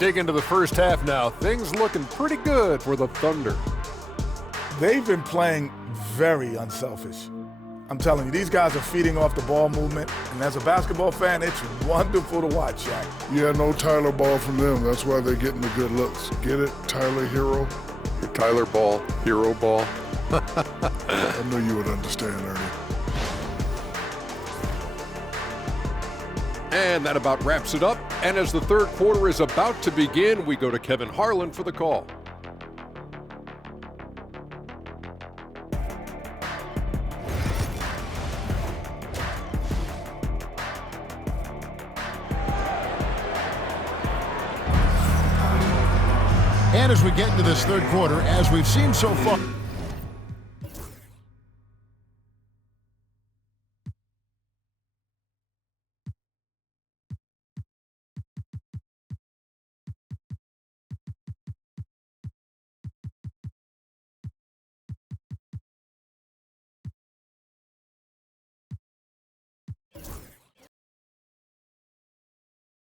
dig into the first half now. Things looking pretty good for the Thunder. They've been playing very unselfish. I'm telling you, these guys are feeding off the ball movement, and as a basketball fan, it's wonderful to watch, Shaq. Yeah, no Tyler ball from them. That's why they're getting the good looks. Get it, Tyler Hero? Tyler ball, hero ball. I knew you would understand, Ernie. And that about wraps it up. And as the third quarter is about to begin, we go to Kevin Harlan for the call. And as we get into this third quarter, as we've seen so far,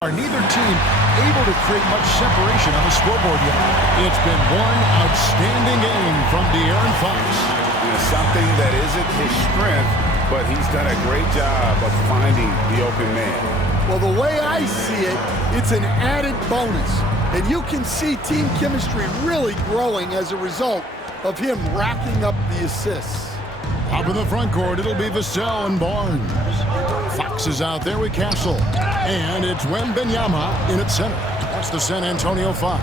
are neither team able to create much separation on the scoreboard yet. It's been one outstanding game from De'Aaron Fox. Something that isn't his strength, but he's done a great job of finding the open man. Well, the way I see it, it's an added bonus. And you can see team chemistry really growing as a result of him racking up the assists. Up in the front court, it'll be Vassell and Barnes. Fox is out there with Castle. And it's Wembanyama in at center. That's the San Antonio 5.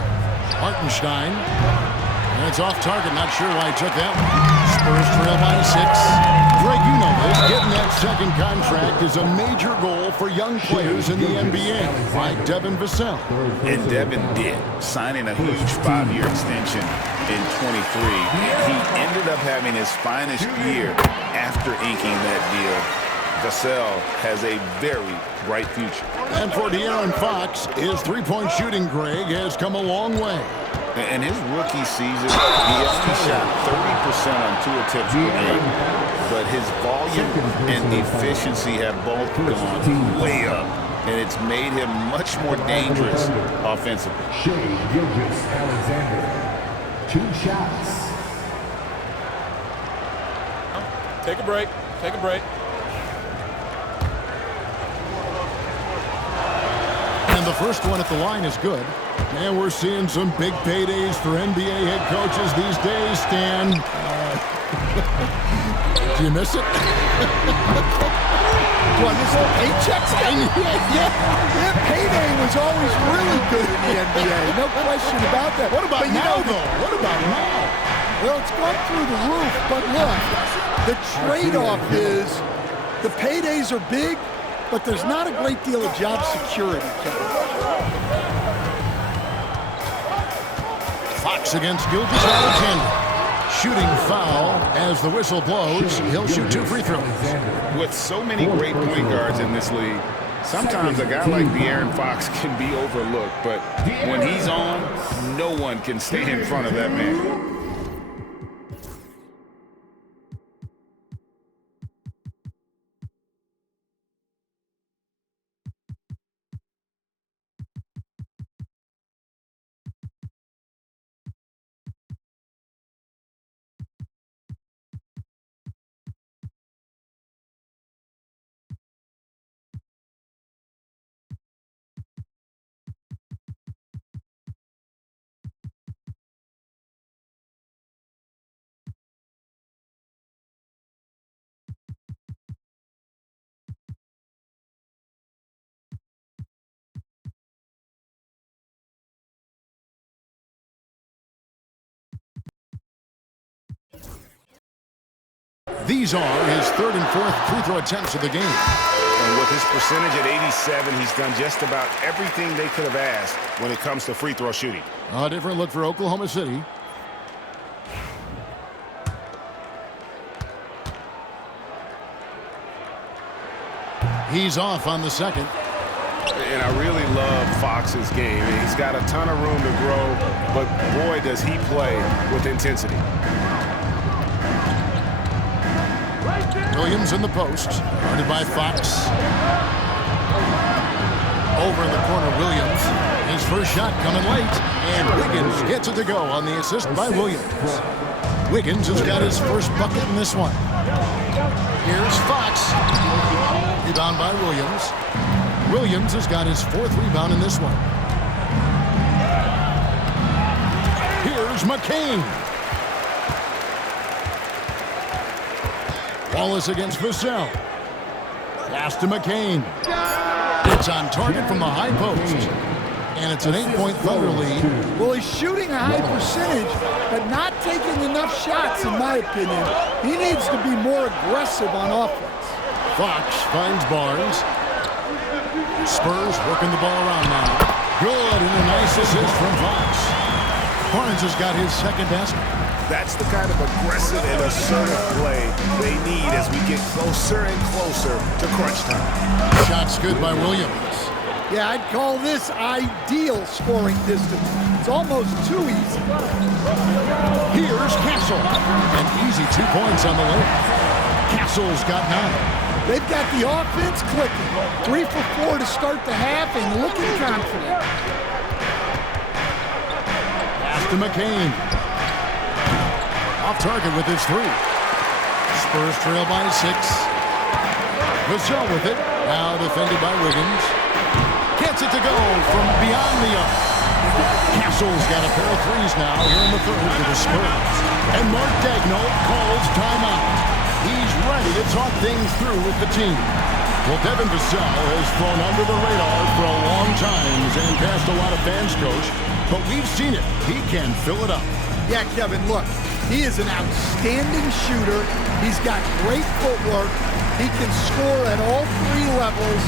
Hartenstein. And it's off target. Not sure why he took that one. Spurs trail by 6. Greg, you know this. Getting that second contract is a major goal for young players in the NBA, like Devin Vassell. And Devin did, signing a huge 5-year extension in 23. He ended up having his finest year after inking that deal. Vassell has a very bright future. And for De'Aaron Fox, his three-point shooting, Greg, has come a long way. And his rookie season, he only shot 30% on 2 attempts per game, but his volume and efficiency have both gone way up, and it's made him much more dangerous offensively. Shea Gilgeous-Alexander, 2 shots. Take a break. Take a break. And the first one at the line is good. And we're seeing some big paydays for NBA head coaches these days, Stan. Do you miss it? Do I miss the paychecks? Yeah, payday was always really good in the NBA. No question about that. What about now, though? What about now? Well, it's gone through the roof, but look, the trade-off is the paydays are big, but there's not a great deal of job security, Kevin. Fox against Gilgeous-Alexander. Shooting foul as the whistle blows. He'll shoot 2 free throws. With so many great point guards in this league, sometimes a guy like De'Aaron Fox can be overlooked, but when he's on, no one can stay in front of that man. These are his 3rd and 4th free throw attempts of the game. And with his percentage at 87, he's done just about everything they could have asked when it comes to free throw shooting. A different look for Oklahoma City. He's off on the second. And I really love Fox's game. He's got a ton of room to grow, but boy, does he play with intensity. Williams in the post, guarded by Fox. Over in the corner, Williams his first shot coming late, and Wiggins gets it to go on the assist by Williams. Wiggins has got his first bucket in this one. Here's Fox. Rebound by Williams. Williams has got his fourth rebound in this one. Here's McCain. Wallace against Vassell. Pass to McCain. It's on target from the high post. And it's an 8-point Thunder lead. Well, he's shooting a high percentage, but not taking enough shots, in my opinion. He needs to be more aggressive on offense. Fox finds Barnes. Spurs working the ball around now. Good, and a nice assist from Fox. Barnes has got his second basket. That's the kind of aggressive and assertive play they need as we get closer and closer to crunch time. Shot's good by Williams. Yeah, I'd call this ideal scoring distance. It's almost too easy. Here's Castle. An easy 2 points on the layup. Castle's got 9. They've got the offense clicking. 3 for 4 to start the half and looking confident. Pass to McCain. Off target with his 3. Spurs trail by 6. Vassell with it. Now defended by Wiggins. Gets it to go from beyond the arc. Castle's got a pair of threes now here in the third for the Spurs. And Mark Daigneault calls timeout. He's ready to talk things through with the team. Well, Devin Vassell has flown under the radar for a long time and passed a lot of fans, Coach. But we've seen it. He can fill it up. Yeah, Kevin, look. He is an outstanding shooter. He's got great footwork. He can score at all 3 levels.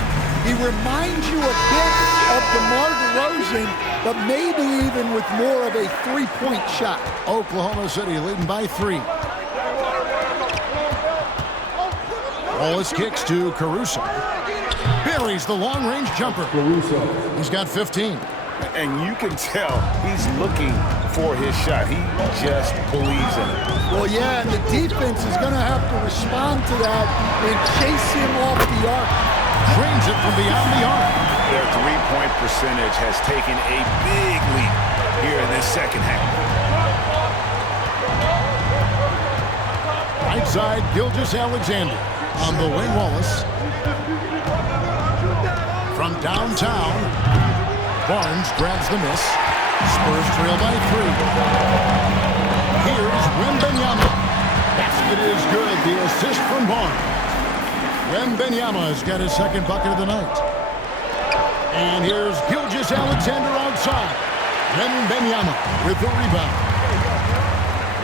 He reminds you a bit of DeMar DeRozan, but maybe even with more of a 3-point shot. Oklahoma City leading by 3. Wallace kicks to Caruso. Buries the long-range jumper. He's got 15. And you can tell he's looking for his shot. He just believes in it. Well, yeah, and the defense is going to have to respond to that and chase him off the arc. Drains it from beyond the arc. Their 3-point percentage has taken a big leap here in this second half. Right side, Gilgeous-Alexander. On the wing, Wallace. From downtown, Barnes grabs the miss. Spurs trail by 3. Here's Wembanyama. Basket is good. The assist from Barnes. Wembanyama has got his second bucket of the night. And here's Gilgeous-Alexander outside. Wembanyama with the rebound.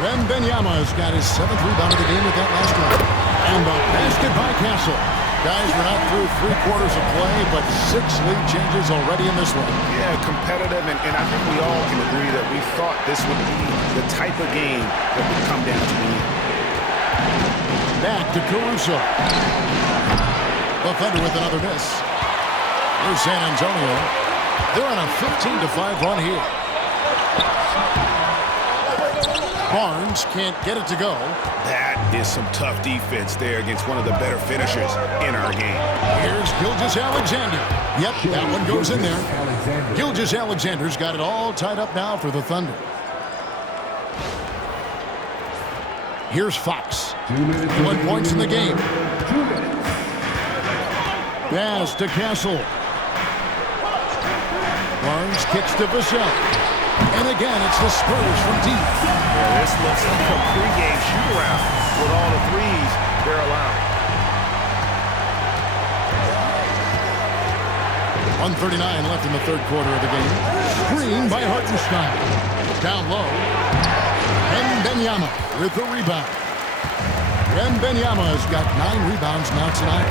Wembanyama has got his 7th rebound of the game with that last one. And the basket by Castle. Guys, we're not through 3 quarters of play, but 6 lead changes already in this one. Yeah, competitive, and I think we all can agree that we thought this would be the type of game that would come down to the end. Back to Caruso. The Thunder with another miss. Here's San Antonio. They're on a 15-5 run here. Barnes can't get it to go. That is some tough defense there against one of the better finishers in our game. Here's Gilgeous-Alexander. Yep, that one goes in there. Gilgeous-Alexander's got it all tied up now for the Thunder. Here's Fox. 1 point in the game. Pass to Castle. Barnes kicks to Vassell. And again, it's the Spurs from deep. Yeah, this looks like a pregame shoot-around with all the threes they're allowing. 1:39 left in the third quarter of the game. Screen by Hartenstein. Down low. Wembanyama with the rebound. Wembanyama has got 9 rebounds now tonight.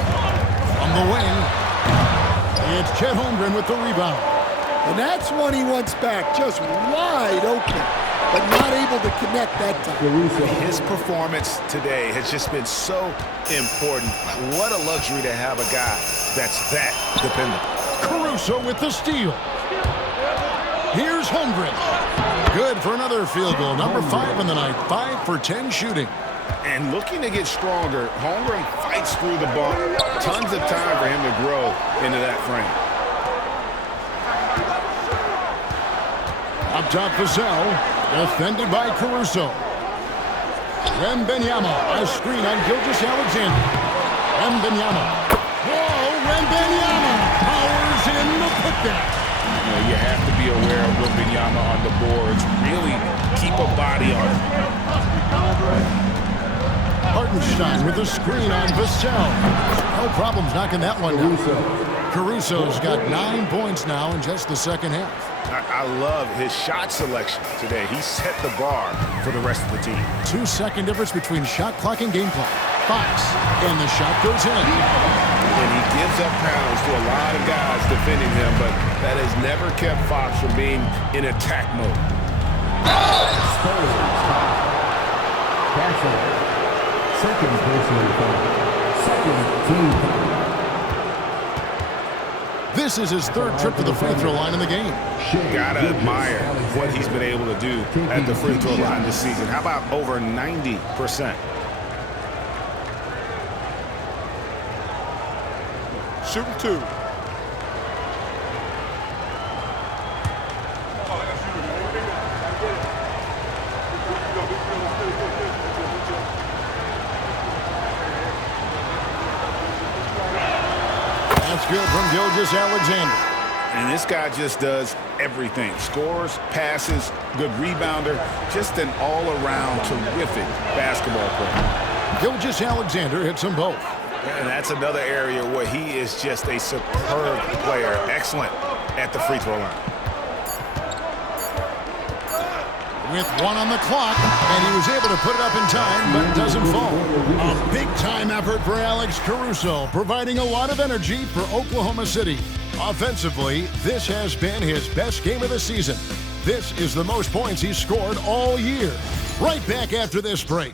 On the wing, it's Chet Holmgren with the rebound. And that's one he wants back, just wide open, but not able to connect that time. His performance today has just been so important. What a luxury to have a guy that's that dependable. Caruso with the steal. Here's Holmgren. Good for another field goal. Number 5 in the night. 5 for 10 shooting. And looking to get stronger, Holmgren fights through the bump. Tons of time for him to grow into that frame. Up top, Vassell. Defended by Caruso. Wembanyama. A screen on Gilgeous-Alexander. Wembanyama. Whoa, Wembanyama. Powers in the putback. You have to be aware of Wembanyama on the boards. Really keep a body on him. Hartenstein with a screen on Vassell. No problems knocking that one down. Caruso's got 9 points now in just the second half. I love his shot selection today. He set the bar for the rest of the team. 2-second difference between shot clock and game clock. Fox, and the shot goes in. And he gives up pounds to a lot of guys defending him, but that has never kept Fox from being in attack mode. Spurs foul. Castle. Second personal foul. Second team foul. This is his third trip to the free throw line in the game. Gotta admire what he's been able to do at the free throw line this season. How about over 90%? Shooting 2. That's good from Gilgeous-Alexander. And this guy just does everything. Scores, passes, good rebounder. Just an all-around terrific basketball player. Gilgeous-Alexander hits them both. And that's another area where he is just a superb player. Excellent at the free throw line. With 1 on the clock, and he was able to put it up in time, but it doesn't fall. A big-time effort for Alex Caruso, providing a lot of energy for Oklahoma City. Offensively, this has been his best game of the season. This is the most points he's scored all year. Right back after this break.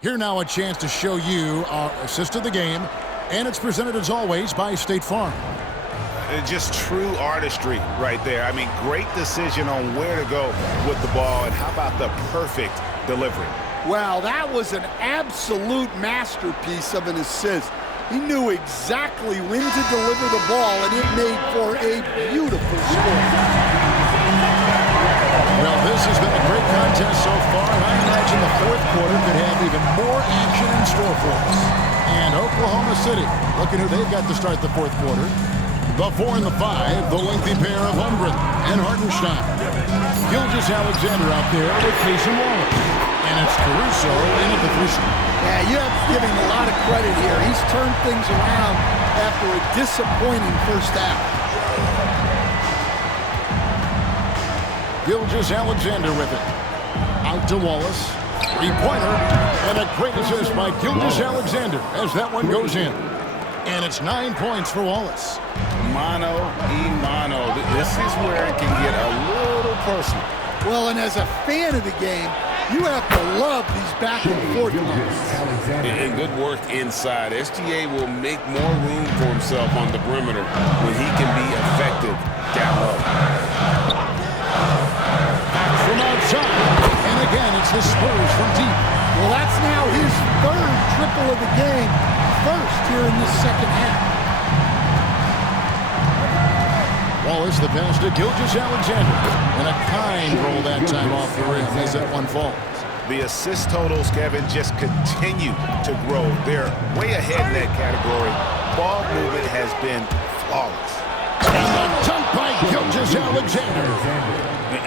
Here now a chance to show you our assist of the game, and it's presented as always by State Farm. Just true artistry right there. I mean, great decision on where to go with the ball, and how about the perfect delivery? Wow, that was an absolute masterpiece of an assist. He knew exactly when to deliver the ball, and it made for a beautiful score. Well, this has been a great contest so far, and I imagine the fourth quarter could have even more action in store for us. And Oklahoma City, look at who they've got to start the fourth quarter. The 4 and the 5, the lengthy pair of Holmgren and Hartenstein. Gilgeous-Alexander out there with Mason Wallace. And it's Caruso in at the 3 spot. Yeah, you have to give him a lot of credit here. He's turned things around after a disappointing first half. Gilgeous-Alexander with it. Out to Wallace. 3-pointer. And a great assist by Gilgeous-Alexander as that one goes in. And it's 9 points for Wallace. Mano y mano. This is where it can get a little personal. Well, and as a fan of the game, you have to love these back and forth lines. And good work inside. SGA will make more room for himself on the perimeter when he can be effective down low. From outside. And again, it's the Spurs from deep. Well, that's now his third triple of the game. First here in this second half. Wallace the pass to Gilgeous-Alexander. And a kind roll that time off the rim as that one falls. The assist totals, Kevin, just continue to grow. They're way ahead in that category. Ball movement has been flawless. And the dunk by Gilgeous-Alexander.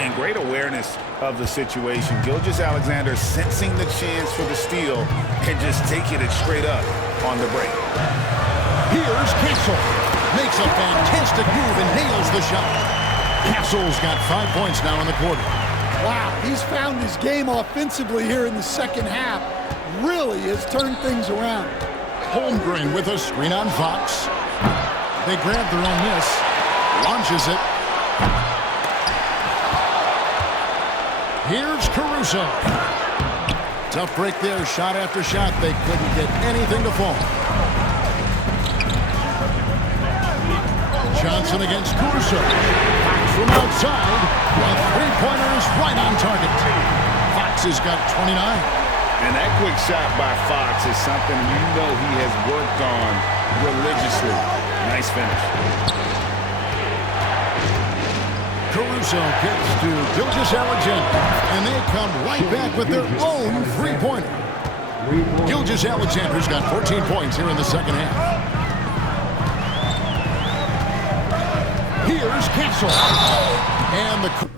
And great awareness of the situation. Gilgeous-Alexander sensing the chance for the steal and just taking it straight up on the break. Here's Castle. Makes a fantastic move and nails the shot. Castle's got 5 points now in the quarter. Wow, he's found his game offensively here in the second half. Really has turned things around. Holmgren with a screen on Fox. They grab their own miss. Launches it. Here's Caruso. Tough break there, shot after shot. They couldn't get anything to fall. Johnson against Caruso. From outside, a three-pointer is right on target. Fox has got 29. And that quick shot by Fox is something you know he has worked on religiously. Nice finish. Caruso gets to Gilgeous-Alexander, and they come right back with their own three-pointer. Gilgeous-Alexander's got 14 points here in the second half. Here's Castle. And the...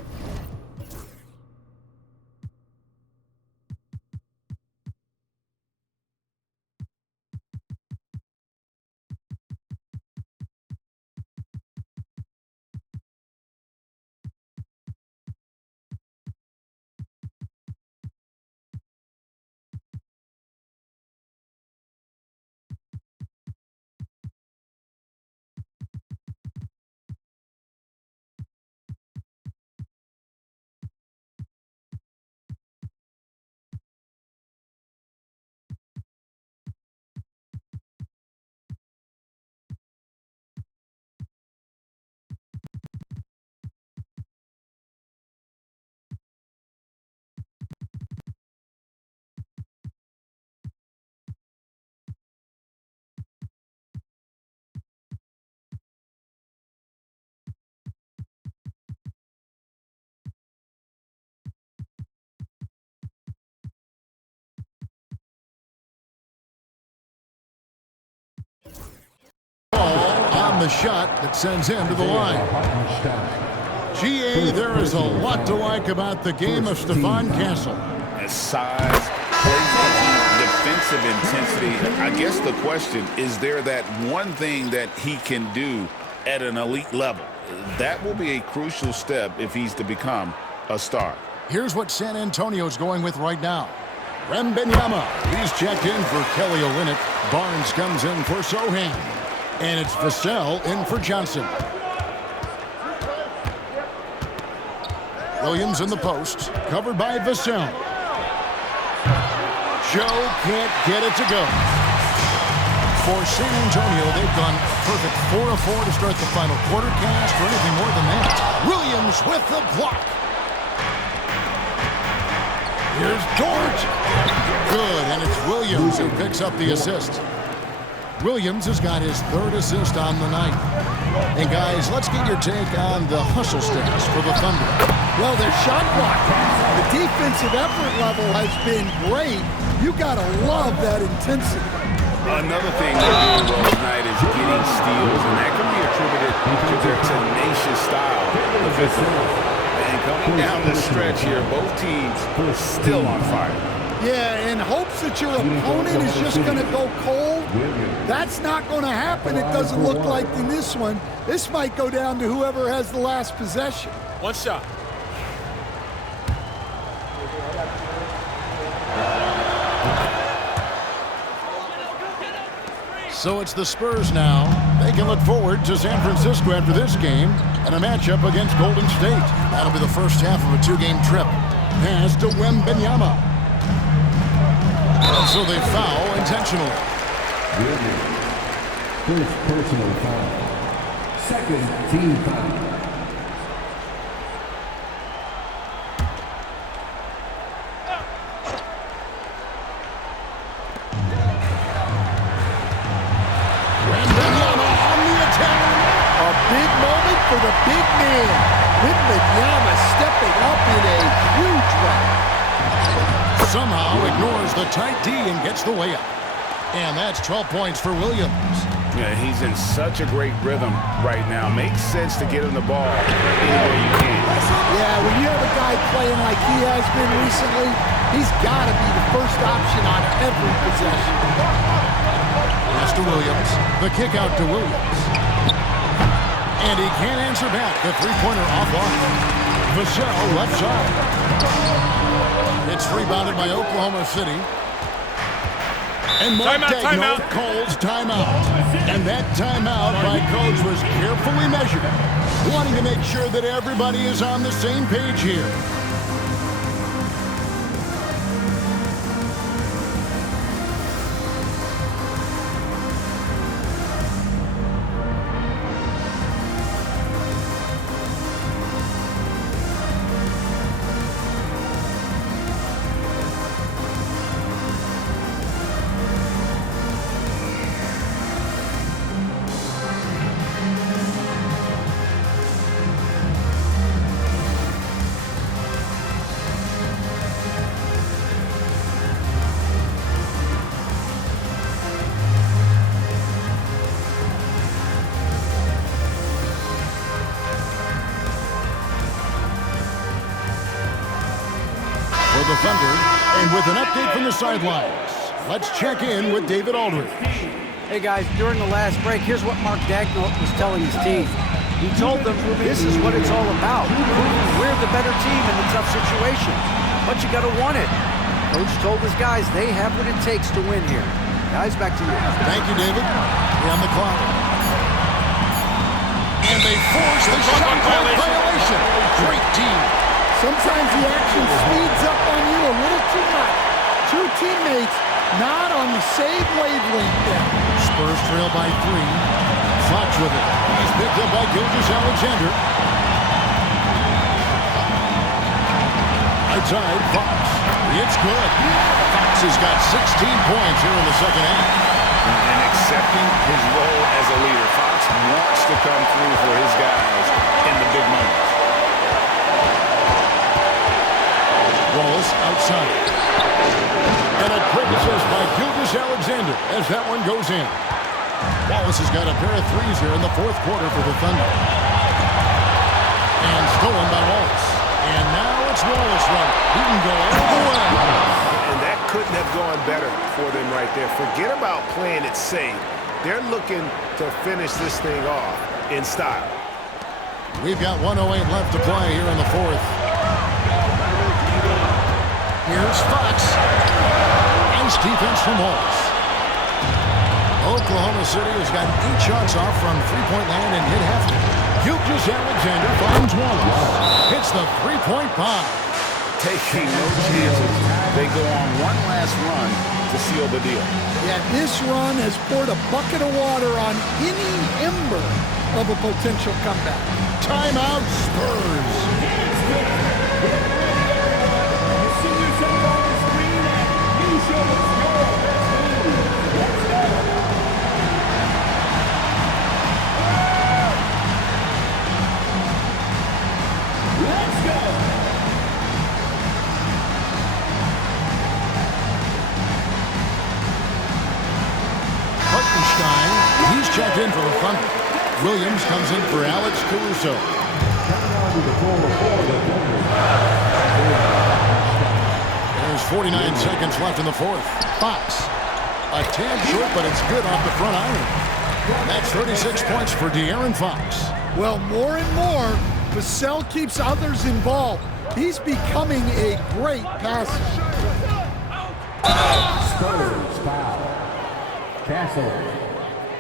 on the shot that sends him to the line. GA, there is a lot to like about the game of Stephon Castle. His size, playmaking, defensive intensity. I guess the question, is there that one thing that he can do at an elite level? That will be a crucial step if he's to become a star. Here's what San Antonio's going with right now. Wembanyama, he's checked in for Kelly Olynyk. Barnes comes in for Sohan. And it's Vassell in for Johnson. Williams in the post, covered by Vassell. Joe can't get it to go. For San Antonio, they've gone perfect 4 of 4 to start the final quarter. Cast for anything more than that. Williams with the block. Here's George. Good, and it's Williams who picks up the assist. Williams has got his 3rd assist on the night. And guys, let's get your take on the hustle stats for the Thunder. Well, their shot blocking, the defensive effort level has been great. You gotta love that intensity. Another thing they're doing well tonight is getting steals, and that can be attributed to their tenacious style defensively. And coming down the stretch here, both teams are still on fire. Yeah, in hopes that your opponent is just going to go cold. That's not going to happen. It doesn't look like in this one. This might go down to whoever has the last possession. One shot. So it's the Spurs now. They can look forward to San Francisco after this game and a matchup against Golden State. That'll be the first half of a 2-game trip. Pass to Wembanyama. So they foul intentionally. First personal foul. Second team foul. Wembanyama on the attack. A big moment for the big man. Wembanyama stepping up in a huge way. Somehow ignores the tight D and gets the layup. And that's 12 points for Williams. Yeah, he's in such a great rhythm right now. Makes sense to get him the ball any way you can. Yeah, when you have a guy playing like he has been recently, he's got to be the first option on every possession. Pass to Williams. The kick out to Williams. And he can't answer back. The three-pointer off line. Vassell left side. It's rebounded by Oklahoma City. And Mark Daigneault calls timeout. And that timeout by coach was carefully measured, wanting to make sure that everybody is on the same page here. Thunder. And with an update from the sidelines, let's check in with David Aldridge. Hey guys, during the last break, here's what Mark Dagnall was telling his team. He told them this is what it's all about. We're the better team in the tough situation, but you got to want it. Coach told his guys they have what it takes to win here. Guys, back to you. Thank you, David. On the clock. And they force the shot clock violation. Great team. Sometimes the action speeds up on you a little too much. Two teammates not on the same wavelength there. Spurs trail by 3. Fox with it. He's picked up by Gilgeous-Alexander. Outside, Fox. It's good. Fox has got 16 points here in the second half. And accepting his role as a leader. Fox wants to come through for his guys in the big moments. Wallace outside. And a quick assist by Gilgeous-Alexander as that one goes in. Wallace has got a pair of threes here in the fourth quarter for the Thunder. And stolen by Wallace. And now it's Wallace running. He can go all the way. And that couldn't have gone better for them right there. Forget about playing it safe. They're looking to finish this thing off in style. We've got 1:08 left to play here in the fourth. Here's Fox. Nice defense from Wallace. Oklahoma City has got 8 shots off from three-point land and hit half. Gilgeous-Alexander finds Wallace. Hits the three-point bomb. Taking no chances. They go on one last run to seal the deal. Yeah, this run has poured a bucket of water on any ember of a potential comeback. Timeout, Spurs. He's checked in for the Thunder. Williams comes in for Alex Caruso. There's 49 seconds left in the fourth. Fox. A tad short, but it's good off the front iron. And that's 36 points for De'Aaron Fox. Well, more and more, Vassell keeps others involved. He's becoming a great passer. Spurs foul. Castle.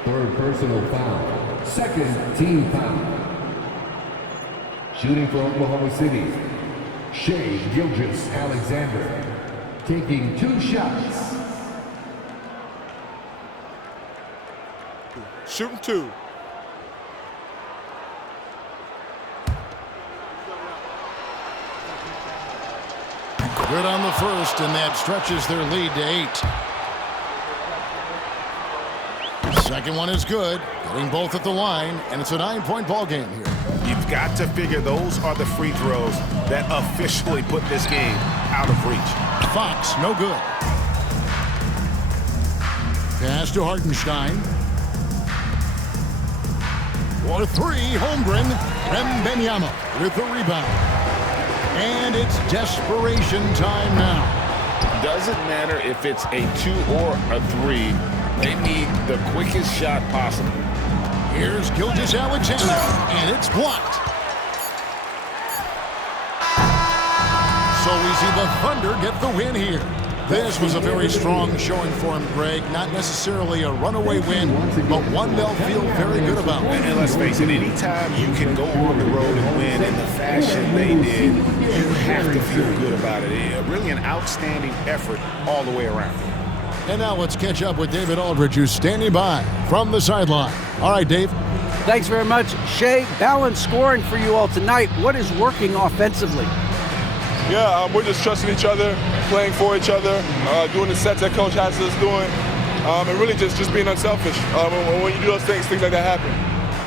Third personal foul. Second team foul. Shooting for Oklahoma City. Shai Gilgeous-Alexander. Taking 2 shots. Shooting 2. Good on the first, and that stretches their lead to 8. Second one is good, getting both at the line, and it's a 9-point ball game here. You've got to figure those are the free throws that officially put this game out of reach. Fox, no good. Pass to Hartenstein. For 3, Holmgren. Wembanyama with the rebound. And it's desperation time now. Doesn't matter if it's a 2 or a 3. They need the quickest shot possible. Here's Gilgeous-Alexander, and it's blocked. So we see the Thunder get the win here. This was a very strong showing for him, Greg. Not necessarily a runaway win, but one they'll feel very good about. And let's face it, anytime you can go on the road and win in the fashion they did, you have to feel good about it. Really an outstanding effort all the way around. And now let's catch up with David Aldridge, who's standing by from the sideline. All right, Dave. Thanks very much. Shai, balanced scoring for you all tonight. What is working offensively? Yeah, we're just trusting each other, playing for each other, doing the sets that Coach has us doing, and really just being unselfish. When you do those things like that happen.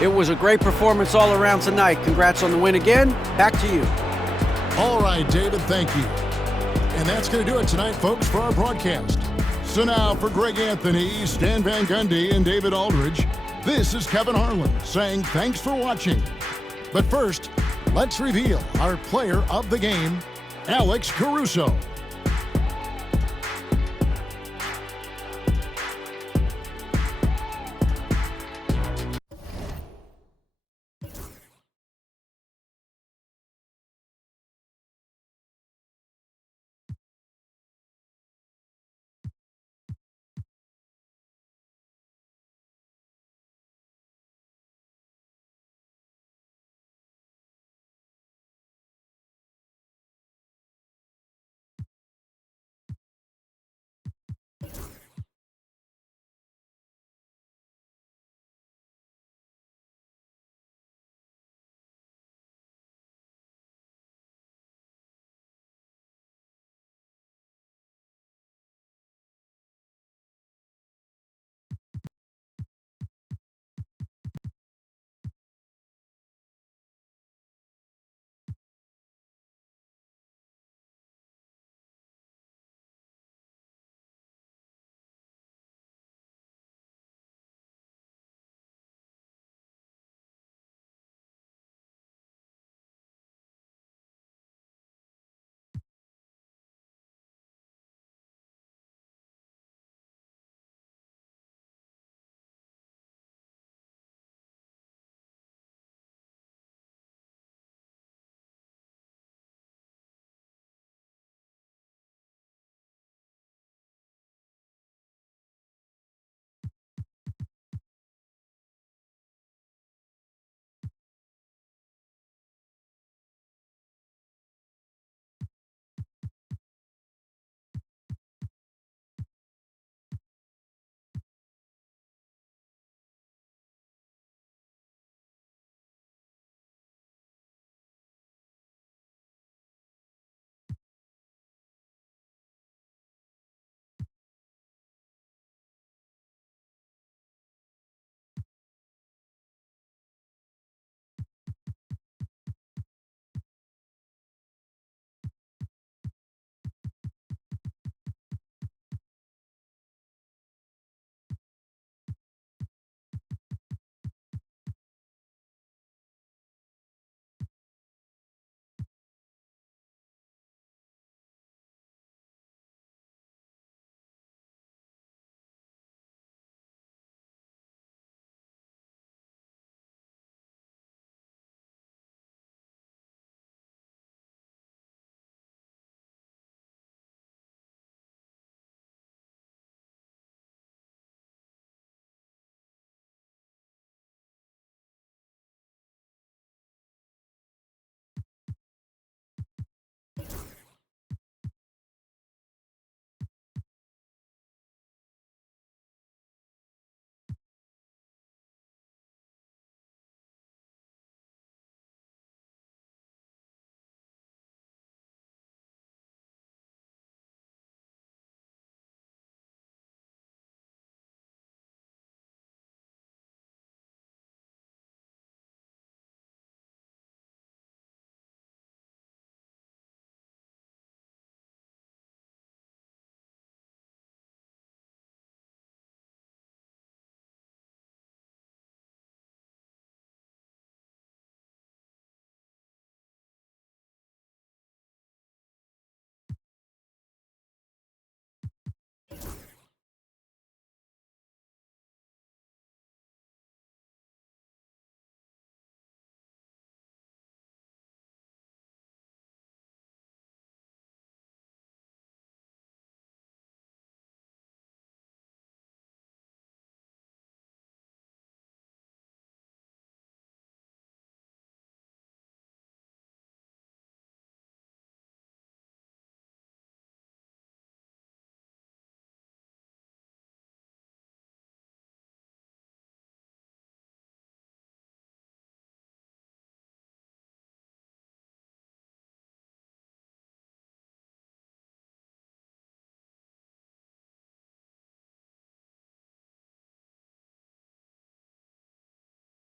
It was a great performance all around tonight. Congrats on the win again. Back to you. All right, David, thank you. And that's going to do it tonight, folks, for our broadcast. So now for Greg Anthony, Stan Van Gundy, and David Aldridge, this is Kevin Harlan saying thanks for watching. But first, let's reveal our player of the game, Alex Caruso.